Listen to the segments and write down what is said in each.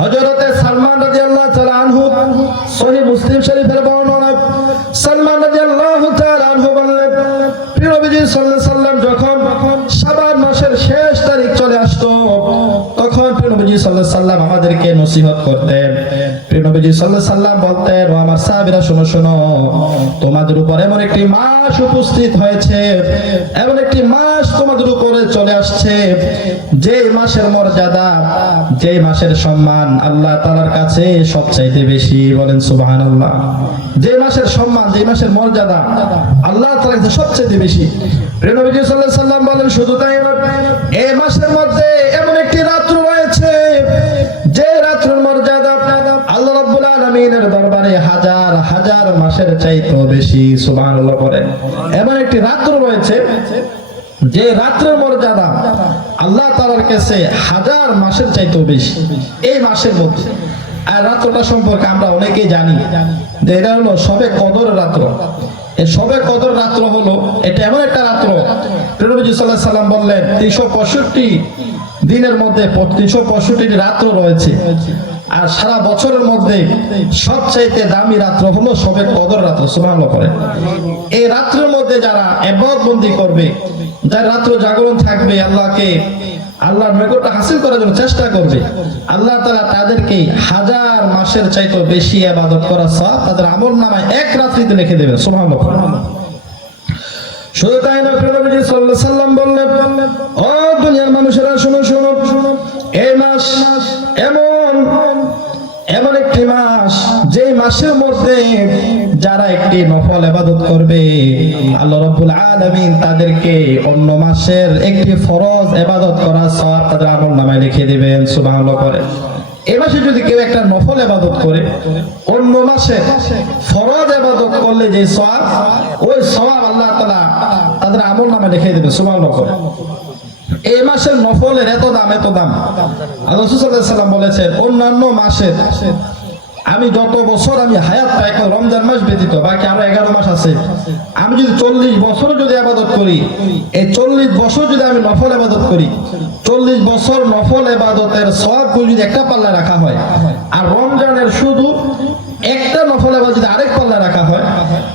হযরতে সালমান রাদিয়াল্লাহু তাআলা আনহু সহিহ মুসলিম শরীফের বর্ণনা সালমান রাদিয়াল্লাহু তাআলা আনহু বললেন, প্রিয় নবীজি সাল্লাল্লাহু আলাইহি সাল্লাম যখন শাবান মাসের শেষ তারিখ চলে আসতো, তখন প্রিয় নবীজি সাল্লাল্লাহু আলাইহি সাল্লাম আমাদেরকে নসিহত করতেন। সাল্লাল্লাহু আলাইহি সাল্লাম বলতেন আমার সাহাবীরা, শোনো শোনো, তোমাদের উপর এমন একটি মাস উপস্থিত হয়েছে, এমন একটি মাস তোমাদের উপরে চলে আসছে যে মাসের মর্যাদা যে মাসের সম্মান আল্লাহ তাআলার কাছে সবচাইতে বেশি বলেন, সুবহানাল্লাহ। যে মাসের সম্মান যে মাসের মর্যাদা আল্লাহ তাআলার কাছে সবচাইতে বেশি। সাল্লাল্লাহু আলাইহি সাল্লাম বলেন, শুধু তাই এই মাসের মধ্যে এমন হাজার হাজার মাসের চাইতেও বেশি, সুবহানাল্লাহ বলেন। এমন একটি রাত্র রয়েছে, যে রাত্রের মর্যাদা আল্লাহ তাআলার কাছে হাজার মাসের চাইতেও বেশি, এই মাসের মধ্যে। আর রাত্রটা সম্পর্কে আমরা অনেকেই জানি যে এটা হলো সবে কদর রাত্র। এই সবে কদর রাত্র হলো, এটা এমন একটা রাত্র। সাল্লাল্লাহু আলাইহি সাল্লাম বললেন, তিনশো পঁয়ষট্টি দিনের মধ্যে তিনশো পঁয়ষট্টি রাত্র রয়েছে। আর সারা বছরের মধ্যে সবচাইতে দামি রাত্র হলো সবে কদর রাত্র সুবহান করে এই রাত্রের মধ্যে যারা এবাদত বন্দি করবে, যারা রাত্র জাগরণ থাকবে, আল্লাহকে, আল্লাহর নৈকট্য হাসিল করার জন্য চেষ্টা করবে, আল্লাহ তাআলা তাদেরকে হাজার মাসের চাইতে বেশি ইবাদত করার সওয়াব তাদের আমল নামায় এক রাত্রিতে লিখে দেবেন সুবহানাল্লাহ শুধু সাল্লাম মানুষেরা মাস এমন একটি মাস যে মাসের মধ্যে যারা একটি নফল ইবাদত করবে, আল্লাহ রাব্বুল আলামিন তাদেরকে অন্য মাসের একটি ফরজ ইবাদত করার সওয়াব তাদের আমল নামায় লিখে দিবেন, সুবহানাল্লাহ করে। এই মাসে যদি কেউ একটা নফল ইবাদত করে, অন্য মাসে ফরজ ইবাদত করলে যে সওয়াব, ওই সওয়াব আল্লাহ তাআলা তাদের আমল নামে লিখে দিবে সুবহানাল্লাহ করে। এই মাসের নফলের এত দাম এত দাম। আল্লাহ সাল্লাম বলেছেন, অন্যান্য মাসের আমি যত বছর আমি হায়াত পাই রমজান মাস ব্যতীত, বাকি আরও এগারো মাস আছে। আমি যদি চল্লিশ বছর যদি আবাদত করি, এই চল্লিশ বছর যদি আমি নফল আবাদত করি, চল্লিশ বছর নফল আবাদতের সব যদি একটা পাল্লা রাখা হয়, আর রমজানের শুধু একটা নফল আবাদত যদি আরেক পাল্লা রাখা হয়,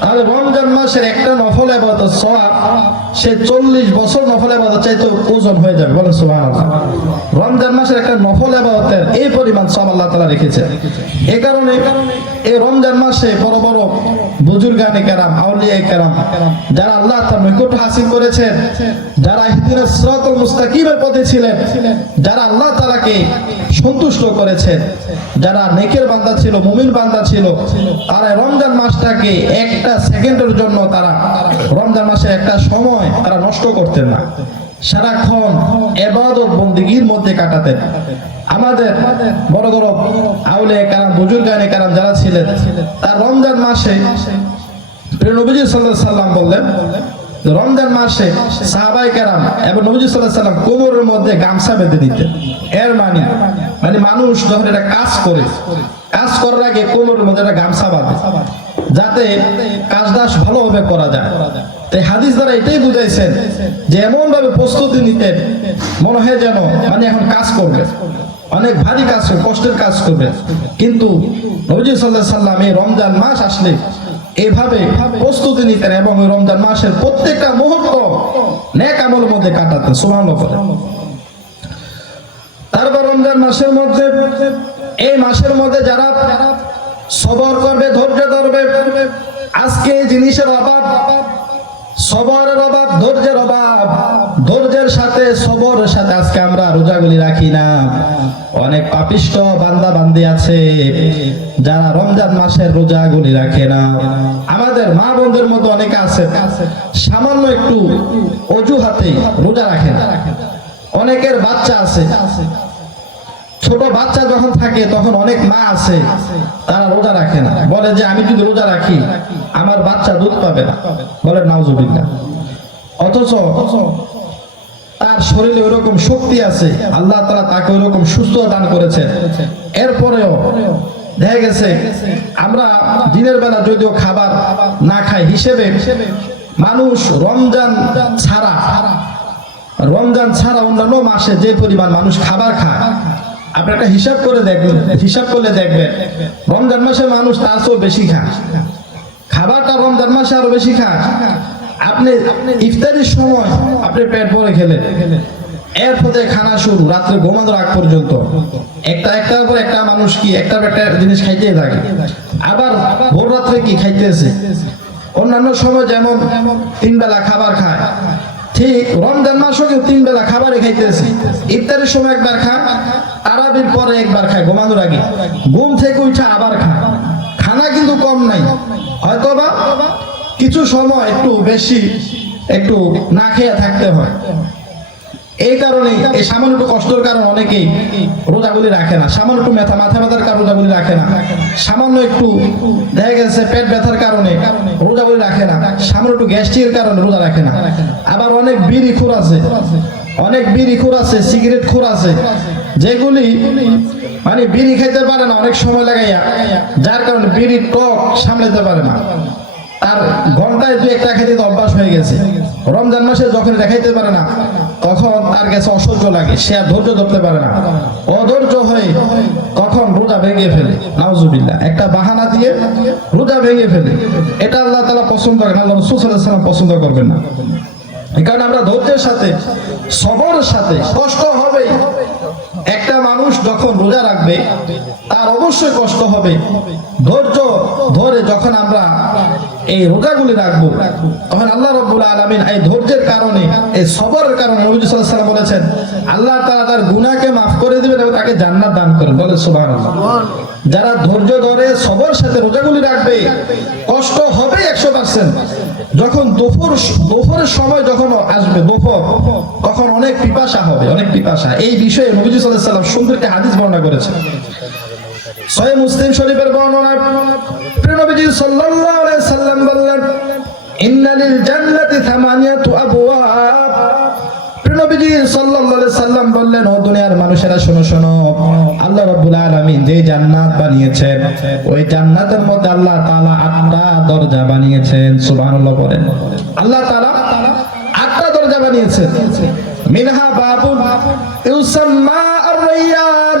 তাহলে রমজান মাসের একটা নফল আবাদত, সওয়াব, সে চল্লিশ বছর নফল আবাদত চাইতে ওজন হয়ে যাবে। বলে, সুবহানাল্লাহ। রমজান মাসের একটা নফল আবাদতের এই পরিমাণ সব আল্লাহ তাআলা রেখেছে। এই কারণে এই রমজান মাসে বড় বড় বুজুর্গানে কেরাম আউলিয়া কেরাম, যারা আল্লাহ তার নৈকট্য হাসিল করেছেন, যারা ইহদিনাস সিরাতাল মুস্তাকিমের পথে ছিলেন, যারা আল্লাহ তাআলাকে সন্তুষ্ট করেছেন। যারা নেকের বান্দা ছিল, মুমিন বান্দা ছিল, তারা রমজান মাসটাকে একটা সেকেন্ডের জন্য তারা রমজান মাসে একটা সময় তারা নষ্ট করতেন না। সারাক্ষণ এবাদত বন্দিগির মধ্যে কাটাতেন। আমাদের বড় বড় আউলে কারাম বুজুর্গানে কারাম যারা ছিলেন, তার রমজান মাসে প্রিয় নবীজি সাল্লাল্লাহু সাল্লাম বললেন রমজান মাসে সাহাবাই কারাম এবং সাল্লাল্লাহু সাল্লাম কোমরের মধ্যে গামছা বেঁধে দিতেন। এর মানে মানে মানুষ যখন এটা কাজ করে, কাজ করার আগে কোমরের মধ্যে একটা গামছা বাঁধে, যাতে কাজটা ভালোভাবে করা যায়। তাই হাদিস দ্বারা এটাই বুঝাইছেন যে এমন ভাবে প্রস্তুতি নিতেন, মনে হয় যেন মানে এখন কাজ করবে। অনেক ভারী কাজ করবে, কষ্টের কাজ করবে। কিন্তু নবজি সাল্লাহ সাল্লাম এই রমজান মাস আসলে এভাবে প্রস্তুতি নিতেন এবং রমজান মাসের প্রত্যেকটা মুহূর্ত নেক আমলের মধ্যে কাটাতেন সুমান তারপর রমজান মাসের মধ্যে, এই মাসের মধ্যে যারা সবর করবে, ধৈর্য ধরবে, আজকে এই জিনিসের অভাব সবরের অভাব ধৈর্যের অভাব। ধৈর্যের সাথে সবরের সাথে আজকে আমরা রোজাগুলি রাখি না। অনেক পাপিষ্ট বান্দা বান্দি আছে, যারা রমজান মাসের রোজাগুলি রাখে না। আমাদের মা বোনদের মধ্যে অনেকে আছে, সামান্য একটু অজুহাতে রোজা রাখে না। অনেকের বাচ্চা আছে ছোট বাচ্চা যখন থাকে, তখন অনেক মা আছে, তারা রোজা রাখে না। বলে যে, আমি যদি রোজা রাখি, আমার বাচ্চা দুধ পাবে না। বলে, নাউজুবিল্লাহ। অথচ তার শরীরে ওইরকম শক্তি আছে, আল্লাহ তালা তাকে ওইরকম সুস্থ দান করেছেন। এরপরেও দেখা গেছে, আমরা দিনের বেলা যদিও খাবার না খাই, হিসেবে মানুষ রমজান ছাড়া রমজান ছাড়া অন্যান্য মাসে যে পরিমাণ মানুষ খাবার খায় আপনি একটা হিসাব করে দেখবেন, হিসাব করলে দেখবেন, রমজান মাসে মানুষ তার চেয়েও বেশি খায়। খাবারটা রমজান মাসে আরও বেশি খায়। আপনি ইফতারির সময় আপনি পেট ভরে খেলেন। এর পথে খানা শুরু, রাত্রে ঘুমানোর আগ পর্যন্ত। একটা একটার পর একটা মানুষ কি, একটা একটা জিনিস খাইতেই থাকে। আবার ভোর রাত্রে কি খাইতেছে? অন্যান্য সময় যেমন তিন বেলা খাবার খায়। ঠিক রমজান মাসকে তিন বেলা খাবারে খাইতেছি। ইফতারের সময় একবার খা আরাবির পরে একবার খায়, ঘুমানোর আগে। ঘুম থেকে উঠে আবার খা খানা কিন্তু কম নাই। হয়তোবা কিছু সময় একটু বেশি একটু না খেয়ে থাকতে হয়। এই কারণে এই সামান্য একটু কষ্টের কারণ অনেকেই রোজাগুলি রাখে না। সামান্য একটু মাথা মাথা ব্যথার কারণ রোজাগুলি রাখে না। সামান্য একটু দেখা গেছে পেট ব্যথার কারণে রোজাগুলি রাখে না। সামান্য একটু গ্যাস্ট্রিকের কারণে রোজা রাখে না। আবার অনেক বিড়ি খুর আছে। অনেক বিড়ি খুর আছে, সিগারেট খুর আছে। যেগুলি মানে বিড়ি খাইতে পারে না, অনেক সময় লাগাইয়া। যার কারণে বিড়ি টক সামলাতে পারে না। আর ঘন্টায় দু একটা খেতে অভ্যাস হয়ে গেছে। রমজান মাসে যখন দেখাইতে পারে না তখন তার কাছে অসহ্য লাগে, সে আর ধৈর্য ধরতে পারে না। অধৈর্য হয়ে কখন রোজা ভেঙে ফেলে, নাউজুবিল্লাহ। একটা বাহানা দিয়ে রোজা ভেঙে ফেলে। এটা আল্লাহ তালা পছন্দ করেন, আল্লাহ রসুল পছন্দ করবেন না। এই কারণে আমরা ধৈর্যের সাথে, সবরের সাথে, কষ্ট হবেই। একটা মানুষ যখন রোজা রাখবে, তার অবশ্যই কষ্ট হবে। ধৈর্য ধরে যখন আমরা এই রোজাগুলি রাখব। তখন আল্লাহ রব্বুল আলমিন এই ধৈর্যের কারণে, এই সবরের কারণে নবী ওয়াসাল্লাম বলেছেন, আল্লাহ তাআলা তার গুনাহকে মাফ করে দিবেন এবং তাকে জান্নাত দান করেন বলে সুবহানাল্লাহ। যারা ধৈর্য ধরে সবর সাথে রোজাগুলি রাখবে, কষ্ট হবে একশো পার্সেন্ট যখন দুপুর, দুপুরের সময় যখন আসবে, দুপুর, তখন অনেক পিপাসা হবে, অনেক পিপাসা। এই বিষয়ে নবীজি আলাইহি সাল্লাম সুন্দর একটি হাদিস বর্ণনা করেছেন। সহিহ মুসলিম শরীফের বর্ণনা প্রিয় নবীজি সাল্লাল্লাহু আলাইহি সাল্লাম বললেন ইন্না লিল জান্নাতি থামানিয়াতু আবওয়াব। প্রিয় নবীজি সাল্লাল্লাহু আলাইহি সাল্লাম বললেন, ও দুনিয়ার মানুষেরা, শোনো শোনো, আল্লাহ রাব্বুল আলামিন যে জান্নাত বানিয়েছেন, ওই জান্নাতের মধ্যে আল্লাহ তাআলা আটটা দরজা বানিয়েছেন। সুবহানাল্লাহ বলেন। আল্লাহ তাআলা আটটা দরজা বানিয়েছেন। মিনহা বাবুন ইউসাম্মা আর-রাইয়ান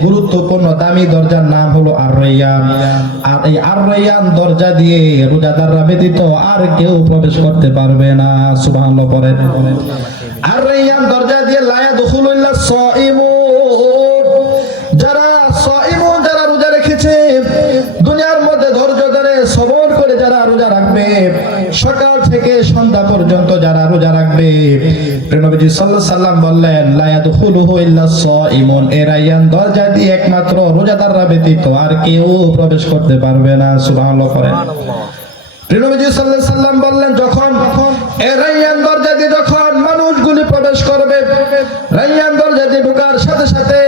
গুরুত্বপূর্ণ, দামি দরজার নাম হলো আর দরজা দিয়ে রোজাদাররা ব্যতীত আর কেউ প্রবেশ করতে পারবে না। সুবহানাল্লাহ, পরে। আর সাল্লাল্লাহু সাল্লাম বললেন, লা এরাইয়ান দরজা দিয়ে একমাত্র রোজাদাররা ব্যতীত আর কেউ প্রবেশ করতে পারবে না সাল্লাম বললেন, যখন মানুষগুলি প্রবেশ করবে দরজা দিয়ে ঢোকার সাথে সাথে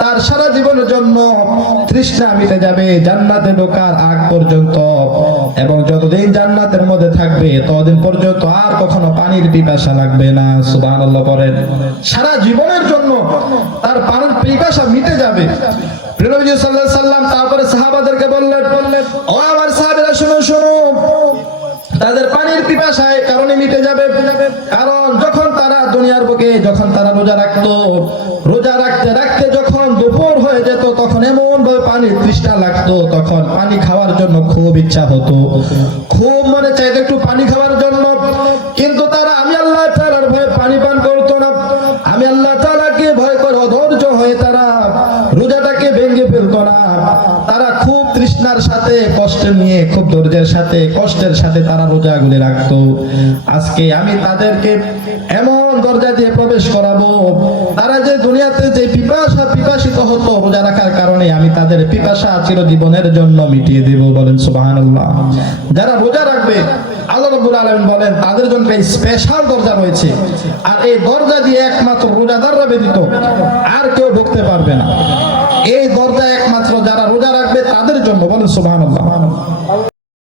তার সারা জীবনের জন্য তৃষ্ণা মিটে যাবে জান্নাতে ঢোকার আগ পর্যন্ত। এবং যতদিন জান্নাতের মধ্যে থাকবে, ততদিন পর্যন্ত আর কখনো পানির পিপাসা লাগবে না। সুবহানাল্লাহ করেন। সারা জীবনের জন্য তার পানির পিপাসা মিটে যাবে। প্রিয়নবী সাল্লাল্লাহু সাল্লাম তারপরে সাহাবাদেরকে বললেন বললেন, ও আমার সাহাবীরা শুনো শুনো তাদের পানির পিপাসায় কারণে মিটে যাবে। কারণ যখন তারা দুনিয়ার বুকে, যখন তারা রোজা রাখতো তখন এমন ভাবে পানি তৃষ্ণা লাগতো, তখন পানি খাওয়ার জন্য খুব ইচ্ছা হতো। খুব মানে চাইতো একটু পানি খাওয়ার জন্য, কিন্তু তৃষ্ণার সাথে কষ্ট নিয়ে খুব ধৈর্যের সাথে, কষ্টের সাথে তারা রোজাগুলি রাখতো। আজকে আমি তাদেরকে এমন দরজা দিয়ে প্রবেশ করাবো, তারা যে দুনিয়াতে যে পিপাসা পিপাসিত হতো রোজা রাখার কারণে আমি তাদের পিপাসা চিরজীবনের জন্য মিটিয়ে দেব বলেন সুবহানাল্লাহ। যারা রোজা রাখবে, আল্লাহ বলেন, তাদের জন্য এই স্পেশাল দরজা রয়েছে। আর এই দরজা দিয়ে একমাত্র রোজাদাররা ব্যতীত আর কেউ ঢুকতে পারবে না। এই দরজা একমাত্র যারা রোজা রাখবে তাদের জন্য বলেন সুবহানাল্লাহ